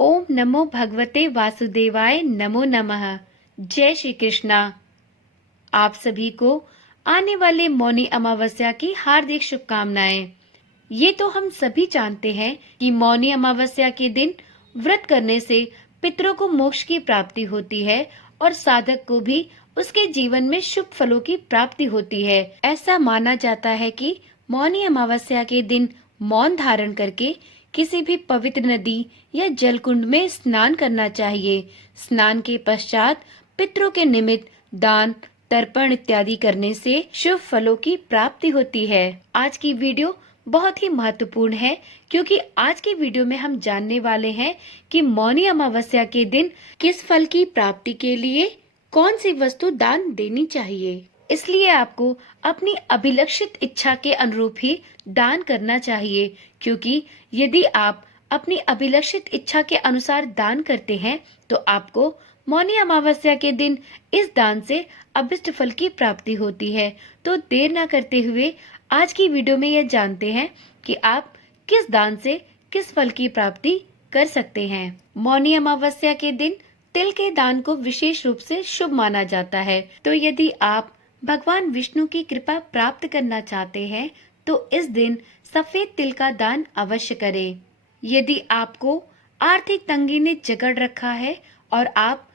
ओम नमो भगवते वासुदेवाय नमो नमः। जय श्री कृष्णा। आप सभी को आने वाले मौनी अमावस्या की हार्दिक शुभकामनाएं। ये तो हम सभी जानते हैं कि मौनी अमावस्या के दिन व्रत करने से पितरों को मोक्ष की प्राप्ति होती है और साधक को भी उसके जीवन में शुभ फलों की प्राप्ति होती है। ऐसा माना जाता है कि मौनी अमावस्या के दिन मौन धारण करके किसी भी पवित्र नदी या जल कुंड में स्नान करना चाहिए। स्नान के पश्चात पितरों के निमित्त दान, तर्पण इत्यादि करने से शुभ फलों की प्राप्ति होती है। आज की वीडियो बहुत ही महत्वपूर्ण है क्योंकि आज की वीडियो में हम जानने वाले हैं कि मौनी अमावस्या के दिन किस फल की प्राप्ति के लिए कौन सी वस्तु दान देनी चाहिए। इसलिए आपको अपनी अभिलषित इच्छा के अनुरूप ही दान करना चाहिए, क्योंकि यदि आप अपनी अभिलषित इच्छा के अनुसार दान करते हैं तो आपको मौनी अमावस्या के दिन इस दान से अभिष्ट फल की प्राप्ति होती है। तो देर न करते हुए आज की वीडियो में यह जानते हैं कि आप किस दान से किस फल की प्राप्ति कर सकते हैं। मौनी अमावस्या के दिन तिल के दान को विशेष रूप से शुभ माना जाता है। तो यदि आप भगवान विष्णु की कृपा प्राप्त करना चाहते हैं तो इस दिन सफेद तिल का दान अवश्य करें। यदि आपको आर्थिक तंगी ने जकड़ रखा है और आप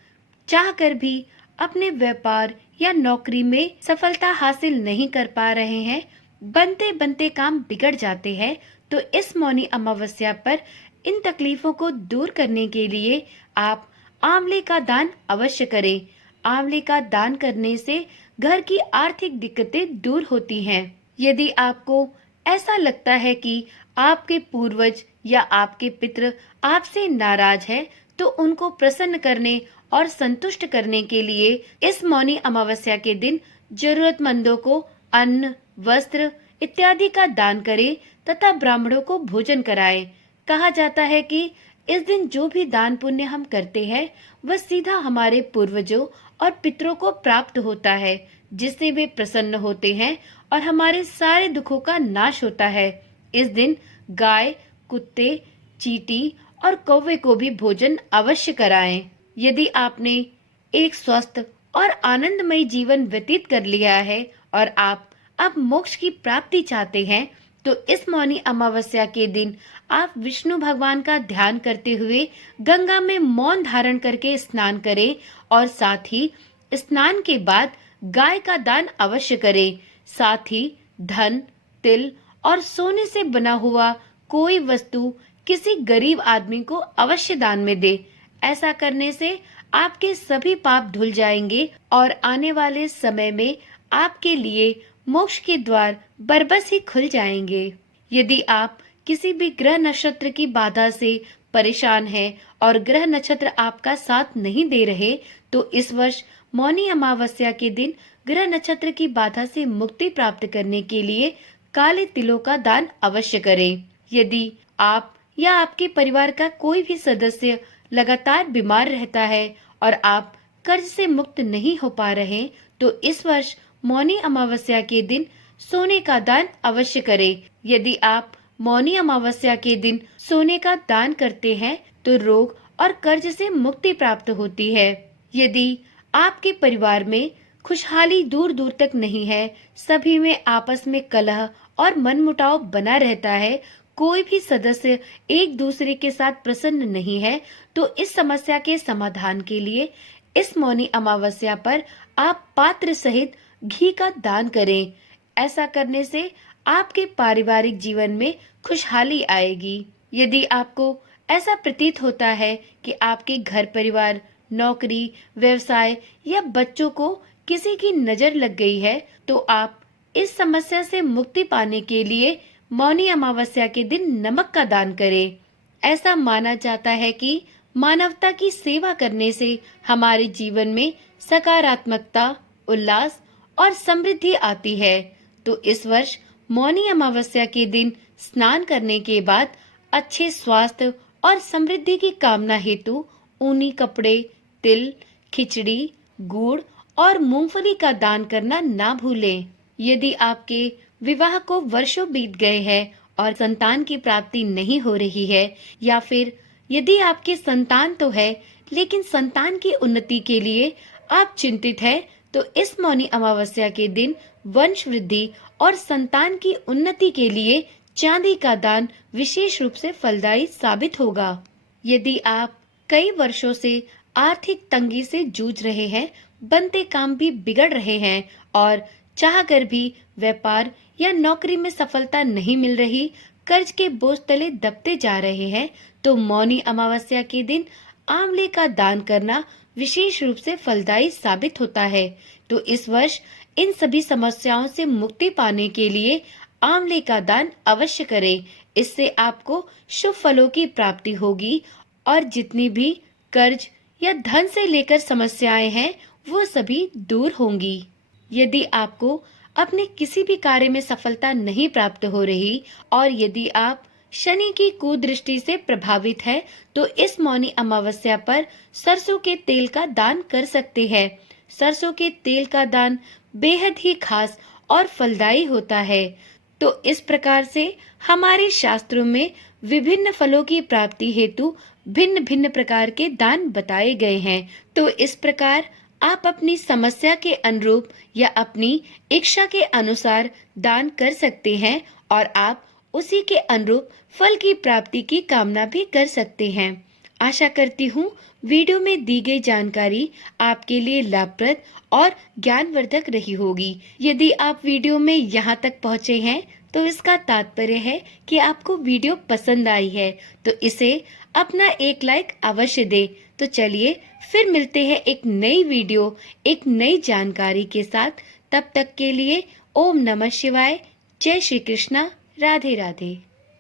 चाहकर भी अपने व्यापार या नौकरी में सफलता हासिल नहीं कर पा रहे हैं, बनते बनते काम बिगड़ जाते हैं, तो इस मौनी अमावस्या पर इन तकलीफों को दूर करने के लिए आप आंवले का दान अवश्य करें। आंवले का दान करने से घर की आर्थिक दिक्कतें दूर होती हैं। यदि आपको ऐसा लगता है कि आपके पूर्वज या आपके पितृ आपसे नाराज है, तो उनको प्रसन्न करने और संतुष्ट करने के लिए इस मौनी अमावस्या के दिन जरूरतमंदों को अन्न, वस्त्र इत्यादि का दान करें तथा ब्राह्मणों को भोजन कराएं। कहा जाता है कि इस दिन जो भी दान पुण्य हम करते हैं वह सीधा हमारे पूर्वजों और पितरों को प्राप्त होता है, जिससे वे प्रसन्न होते हैं और हमारे सारे दुखों का नाश होता है। इस दिन गाय, कुत्ते, चींटी और कौवे को भी भोजन अवश्य कराएं। यदि आपने एक स्वस्थ और आनंदमय जीवन व्यतीत कर लिया है और आप अब मोक्ष की प्राप्ति चाहते हैं, तो इस मौनी अमावस्या के दिन आप विष्णु भगवान का ध्यान करते हुए गंगा में मौन धारण करके स्नान करें और साथ ही स्नान के बाद गाय का दान अवश्य करें। साथ ही धन, तिल और सोने से बना हुआ कोई वस्तु किसी गरीब आदमी को अवश्य दान में दे। ऐसा करने से आपके सभी पाप धुल जाएंगे और आने वाले समय में आपके लिए मोक्ष के द्वार बरबस ही खुल जाएंगे। यदि आप किसी भी ग्रह नक्षत्र की बाधा से परेशान हैं और ग्रह नक्षत्र आपका साथ नहीं दे रहे, तो इस वर्ष मौनी अमावस्या के दिन ग्रह नक्षत्र की बाधा से मुक्ति प्राप्त करने के लिए काले तिलों का दान अवश्य करें। यदि आप या आपके परिवार का कोई भी सदस्य लगातार बीमार रहता है और आप कर्ज से मुक्त नहीं हो पा रहे, तो इस वर्ष मौनी अमावस्या के दिन सोने का दान अवश्य करें। यदि आप मौनी अमावस्या के दिन सोने का दान करते हैं तो रोग और कर्ज से मुक्ति प्राप्त होती है। यदि आपके परिवार में खुशहाली दूर दूर तक नहीं है, सभी में आपस में कलह और मनमुटाव बना रहता है, कोई भी सदस्य एक दूसरे के साथ प्रसन्न नहीं है, तो इस समस्या के समाधान के लिए इस मौनी अमावस्या पर आप पात्र सहित घी का दान करें। ऐसा करने से आपके पारिवारिक जीवन में खुशहाली आएगी। यदि आपको ऐसा प्रतीत होता है कि आपके घर परिवार, नौकरी, व्यवसाय या बच्चों को किसी की नजर लग गई है, तो आप इस समस्या से मुक्ति पाने के लिए मौनी अमावस्या के दिन नमक का दान करें। ऐसा माना जाता है कि मानवता की सेवा करने से हमारे जीवन में सकारात्मकता, उल्लास और समृद्धि आती है। तो इस वर्ष मौनी अमावस्या के दिन स्नान करने के बाद अच्छे स्वास्थ्य और समृद्धि की कामना हेतु ऊनी कपड़े, तिल, खिचड़ी, गुड़ और मूंगफली का दान करना ना भूलें। यदि आपके विवाह को वर्षों बीत गए हैं और संतान की प्राप्ति नहीं हो रही है, या फिर यदि आपके संतान तो है, लेकिन संतान की उन्नति के लिए आप चिंतित हैं, तो इस मौनी अमावस्या के दिन वंश वृद्धि और संतान की उन्नति के लिए चांदी का दान विशेष रूप से फलदायी साबित होगा। यदि आप कई वर्षों से आर्थिक तंगी से जूझ रहे हैं, बनते काम भी बिगड़ रहे हैं और चाहकर भी व्यापार या नौकरी में सफलता नहीं मिल रही, कर्ज के बोझ तले दबते जा रहे हैं, तो मौनी अमावस्या के दिन आंवले का दान करना विशेष रूप से फलदायी साबित होता है। तो इस वर्ष इन सभी समस्याओं से मुक्ति पाने के लिए आंवले का दान अवश्य करें। इससे आपको शुभ फलों की प्राप्ति होगी और जितनी भी कर्ज या धन से लेकर समस्याएं हैं, वो सभी दूर होंगी। यदि आपको अपने किसी भी कार्य में सफलता नहीं प्राप्त हो रही और यदि आप शनि की कुदृष्टि से प्रभावित है, तो इस मौनी अमावस्या पर सरसों के तेल का दान कर सकते हैं। सरसों के तेल का दान बेहद ही खास और फलदायी होता है। तो इस प्रकार से हमारे शास्त्रों में विभिन्न फलों की प्राप्ति हेतु भिन्न भिन्न प्रकार के दान बताए गए हैं। तो इस प्रकार आप अपनी समस्या के अनुरूप या अपनी इच्छा के अनुसार दान कर सकते हैं और आप उसी के अनुरूप फल की प्राप्ति की कामना भी कर सकते हैं। आशा करती हूँ वीडियो में दी गई जानकारी आपके लिए लाभप्रद और ज्ञानवर्धक रही होगी। यदि आप वीडियो में यहाँ तक पहुँचे हैं, तो इसका तात्पर्य है कि आपको वीडियो पसंद आई है, तो इसे अपना एक लाइक अवश्य दे। तो चलिए फिर मिलते हैं एक नई वीडियो, एक नई जानकारी के साथ। तब तक के लिए ओम नमः शिवाय, जय श्री कृष्णा, राधे राधे।